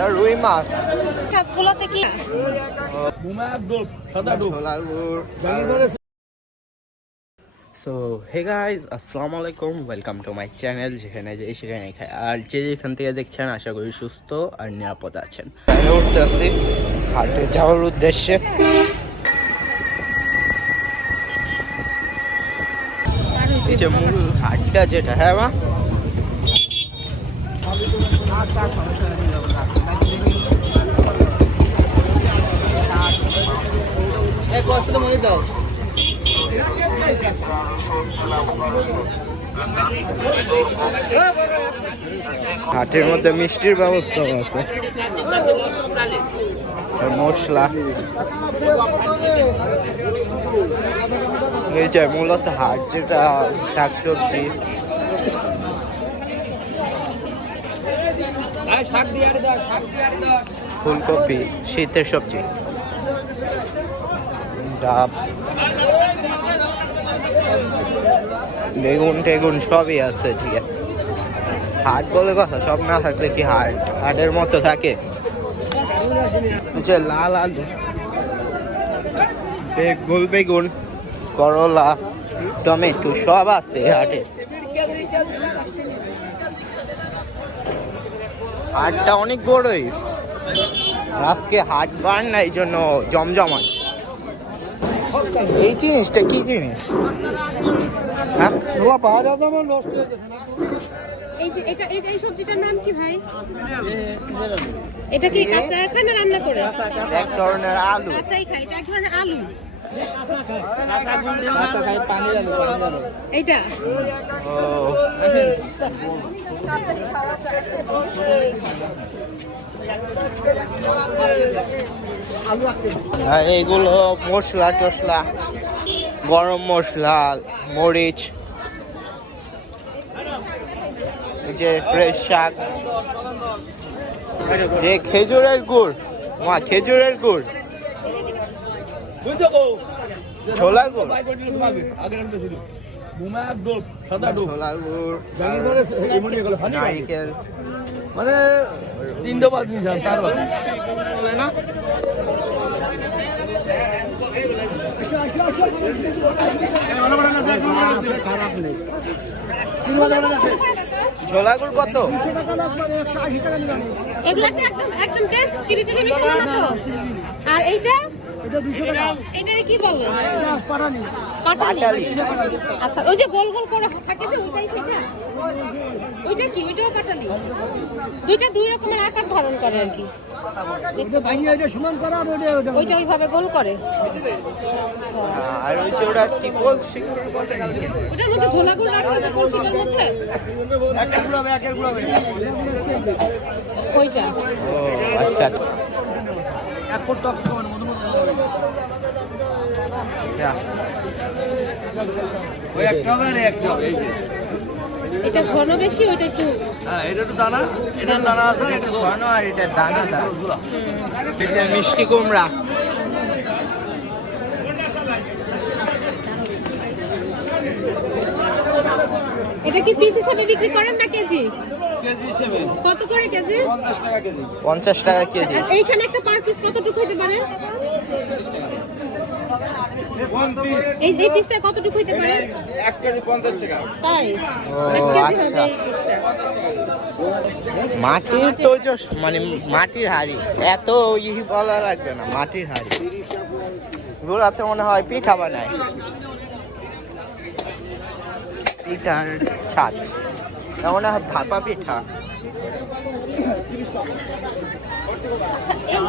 এটা রুই মাছ। কাজগুলোতে কি? সো হে গাইজ আসসালামু আলাইকুম ওয়েলকাম টু মাই চ্যানেল যেখানে যে সেখানে খাই আর যে যেখান থেকে দেখছেন আশা করি সুস্থ আর নিরাপদ আছেন। উঠতে আসি হাটে যাওয়ার উদ্দেশ্যে। এই যে মূল হাটটা যেটা হ্যাঁ মা? হাটের মধ্যে মিষ্টির ব্যবস্থা আছে। মশলা। মূলত হাট যেটা শাকসবজি। ফুলকপি শীতের সবজি। ডাব বেগুন টেগুন সবই আছে, ঠিক আছে। হাট বলে কথা, সব না থাকলে কি হাট? হাটের মতো থাকে। লাল আলু, বেগুন বেগুন, করলা, টমেটো, সব আছে হাটে। হাটটা অনেক বড়ই। আজকে হাট বার না এই জন্য জমজমাট। এই জিনিসটা কি জিনিস? হ্যাঁ? এই যে এটা এই সবজিটার নাম কি ভাই? এটা কি কাঁচা খায় না রান্না করে? এক ধরনের আলু। কাঁচাই খাই এটা এক ধরনের আলু। এইটা? ও। আর এগুলো মশলা টসলা। গরম মশলা, মরিচ যে ফ্রেশ শাক। যে খেজুরের গুড়। মা, খেজুরের গুড়। ছোলা গুড়? মানে তিনটে বাদ নিয়েছিলাম চারবার না ছোলা কত? এগুলা একদম একদম বেস্ট চিলি টিলি মিশানো না তো আর এইটা? এটারে কি বলে? পাটালি পাটালি। আচ্ছা ওই যে গোল গোল করে থাকে যে ওইটাই সেটা? ওইটা কি? ওইটাও পাটালি দুইটা দুই রকমের আকার ধারণ করে আর কি। ওইটা ওইভাবে গোল করে। আর ওই যে ওটা কি বলছি ওটার মধ্যে ঝোলা গুড় রাখলে তো কলসিটার মধ্যে? ওইটা। ও আচ্ছা যা। এটা ঘন বেশি ওইটা একটু হ্যাঁ এটা একটু দানা এটা দানা আছে এটা ঘন। আর এটা দানাদার এই যে মিষ্টি কুমড়া। এটা কি পিস হিসাবে বিক্রি করেন না কেজি? কেজি হিসেবে। কত করে কেজি? পঞ্চাশ টাকা কেজি। টাকা এইখানে একটা পার পিস কতটুকু হইতে পারে? এই এই পিসটা কতটুকু হইতে পারে? এক কেজি পঞ্চাশ টাকা। তাই? ও, এক কেজি আচ্ছা। হবে এই পিসটা। মাটির তো মানে মাটির হাড়ি। এত ই বলা লাগবে না মাটির হাড়ি। গোড়াতে মনে হয় পিঠা বানায়। পিঠার ছাদ। মনে হয় ভাপা পিঠা। আচ্ছা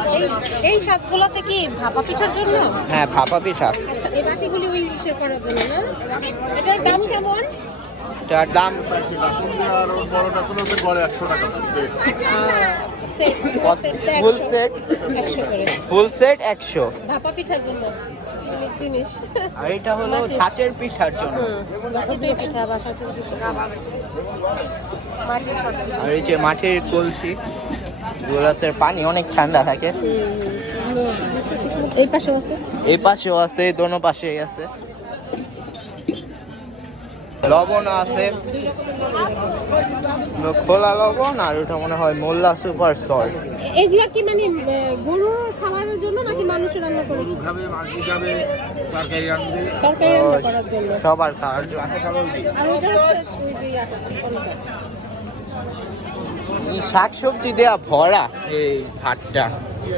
এই সাজগুলোতে কি ভাপা পিঠার জন্য? হ্যাঁ ভাপা পিঠা। আচ্ছা এই বাটিগুলি ওই ইসে করার জন্য না? এটার দাম কেমন? এটার দাম set full set full set একশো। ভাপা পিঠার জন্য জিনিস। আর এটা হলো ছাঁচের পিঠার জন্য। পিঠা বা পিঠা। আর এই যে মাটির কলসি। গোলাতের পানি অনেক ঠান্ডা থাকে। এই পাশেও আছে? এই পাশেও আছে দোনো পাশেই আছে। লবণ আছে। খোলা লবণ আর ওটা মনে হয় মোল্লা সুপার সল্ট। এগুলা কি মানে গরুর খাবারের জন্য নাকি মানুষের রান্না করে? খাবে মাছি খাবে তরকারি রাখবে তরকারি রান্না করার জন্য। সবার খাওয়ার জন্য। আর ওটা হচ্ছে ওই যে ইয়াটা এই শাকসবজি দেয়া ভরা এই হাটটা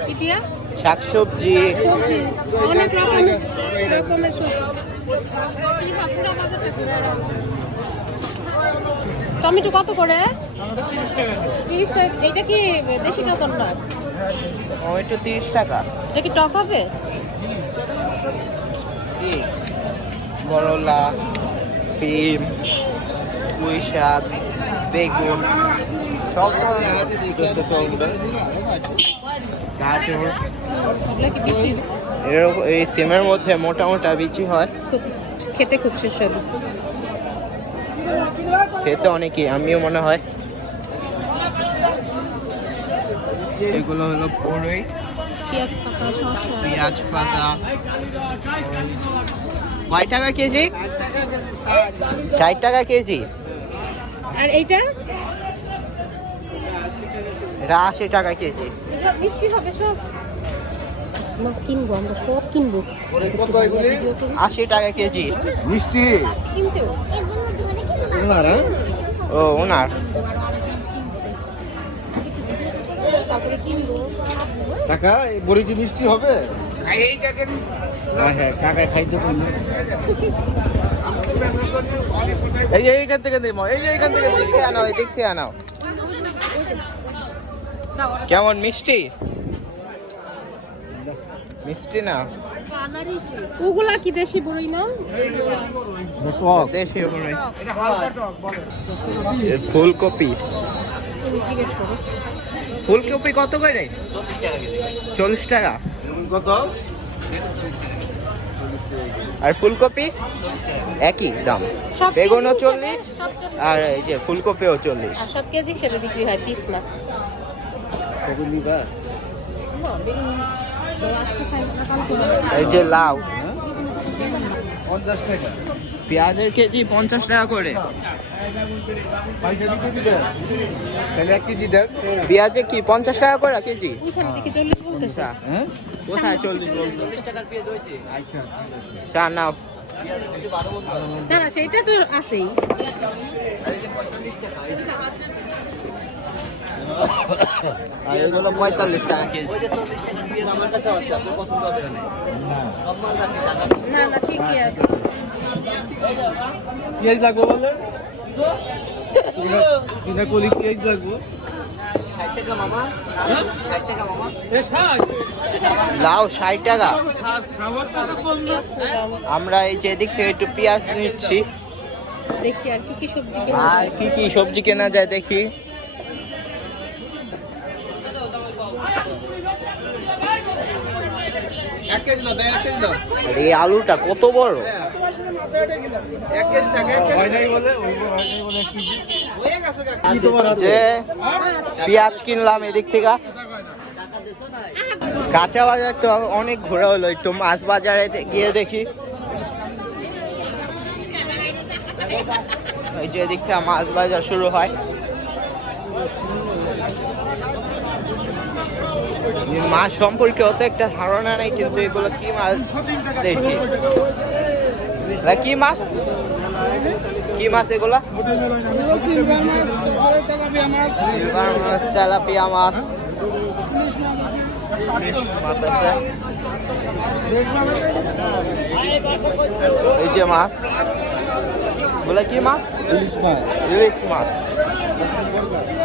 কি দিয়া? শাকসবজি। সবজি অনেক রকমের সবজি। টমেটো কত করে? তিরিশ টাকা। এটা কি দেশি না টমেটো তিরিশ টাকা। এটা কি টক হবে? করলা সিম পুঁই শাক বেগুন। এরকম এই সিমের মধ্যে মোটা মোটা বিচি হয়। খেতে খুব সুস্বাদু। খেতে অনেকই আমিও মনে হয়। এগুলো হলো পুরোই পেঁয়াজ পাতা শসা। পেঁয়াজ পাতা। কয় টাকা কেজি। ষাট টাকা কেজি? আর এইটা? এটা আশি টাকা কেজি। মিষ্টি হবে সব। কিনবো আমরা সব কিনবো। আশি টাকা কেজি। মিষ্টি? ও ওনার। কাকা বড়ি কি মিষ্টি হবে? হ্যাঁ হ্যাঁ কাকা খাইতে এই যে এইখান থেকে এই যে এইখান থেকে থেকে আনাও এই আনাও। কেমন মিষ্টি? মিষ্টি না। ওগুলা কি দেশি বড়ই না? দেশি বড়ই। ফুলকপি। তুমি জিজ্ঞেস করো। ফুলকপি কত করে? চল্লিশ টাকা। কত? আর ফুলকপি? একই দাম। সব বেগুনও চল্লিশ আর এই যে ফুলকপিও চল্লিশ। সব কেজি হিসেবে বিক্রি হয় পিস না বেগুন এই যে লাউ পেঁয়াজের কেজি পঞ্চাশ টাকা করে পয়সা দিতে দিবেন তাহলে এক কেজি দেন পেঁয়াজে কি পঞ্চাশ টাকা করে কেজি হ্যাঁ কোথায় চল্লিশ বলতো আচ্ছা নাও না না সেইটা তো আছেই আর এগুলো পঁয়তাল্লিশ টাকা কেজি। না? না। ঠিকই আছে। পেঁয়াজ লাগবো বলে? কিনা কলি পেঁয়াজ লাগবো। লাউ ষাট টাকা। আমরা এই যে এদিক থেকে একটু পেঁয়াজ নিচ্ছি। দেখি আর কি কি সবজি আর কি কি সবজি কেনা যায় দেখি। এই আলুটা কত বড়? নাই বলে ওই নাই বলে এক কেজি কি তোমার হাতে? যে পেঁয়াজ কিনলাম এদিক থেকে। কাঁচা বাজার তো অনেক ঘোরা হলো একটু মাছ বাজারে গিয়ে দেখি। এই যে এদিক থেকে মাছ বাজার শুরু হয়। মাছ সম্পর্কে অত একটা ধারণা নেই, কিন্তু এগুলো কি মাছ দেখি। কি মাছ? কি মাছ এগুলা? তেলাপিয়া মাছ। এই যে মাছ। বলে কি মাছ? ইলিশ মাছ। ইলিশ মাছ।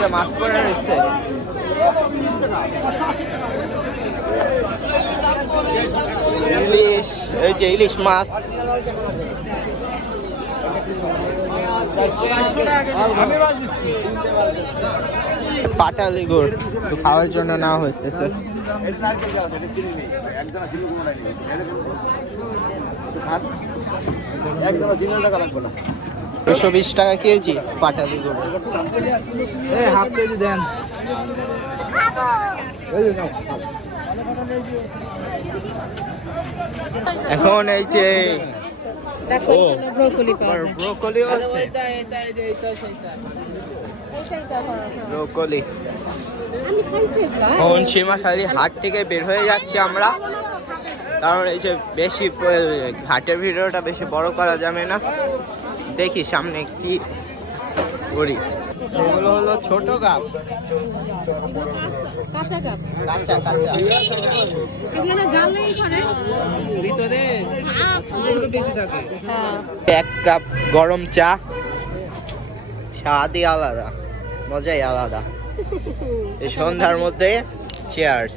যে মাছ পড়ে রয়েছে ইলিশ এই যে ইলিশ মাছ পাটালি গুড় খাওয়ার জন্য না হইতেছে একদম চিনি টাকা লাগবে না দুশো বিশ টাকা কেজি পাটালি গুড় হাফ কেজি দেন। এখন এই যে ব্রোকলি আছে। ব্রোকলি। আমি খাইছি এগুলা এখন সীমাশালী হাট থেকে বের হয়ে যাচ্ছি আমরা। কারণ এই যে বেশি হাটের ভিডিওটা বেশি বড় করা যাবে না। দেখি সামনে কি করি। এগুলো হলো ছোট গাপ কাঁচা কাপ কাঁচা কাঁচা। এগুলো না ভিতরে হ্যাঁ। এক কাপ গরম চা। স্বাদই আলাদা মজাই আলাদা। এই সন্ধ্যার মধ্যে চেয়ার্স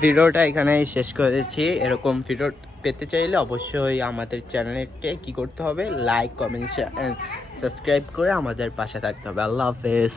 ভিডিওটা এখানেই শেষ করেছি। এরকম ভিডিও পেতে চাইলে অবশ্যই আমাদের চ্যানেলকে কি করতে হবে? লাইক কমেন্ট সাবস্ক্রাইব করে আমাদের পাশে থাকতে হবে। আল্লাহ হাফেজ।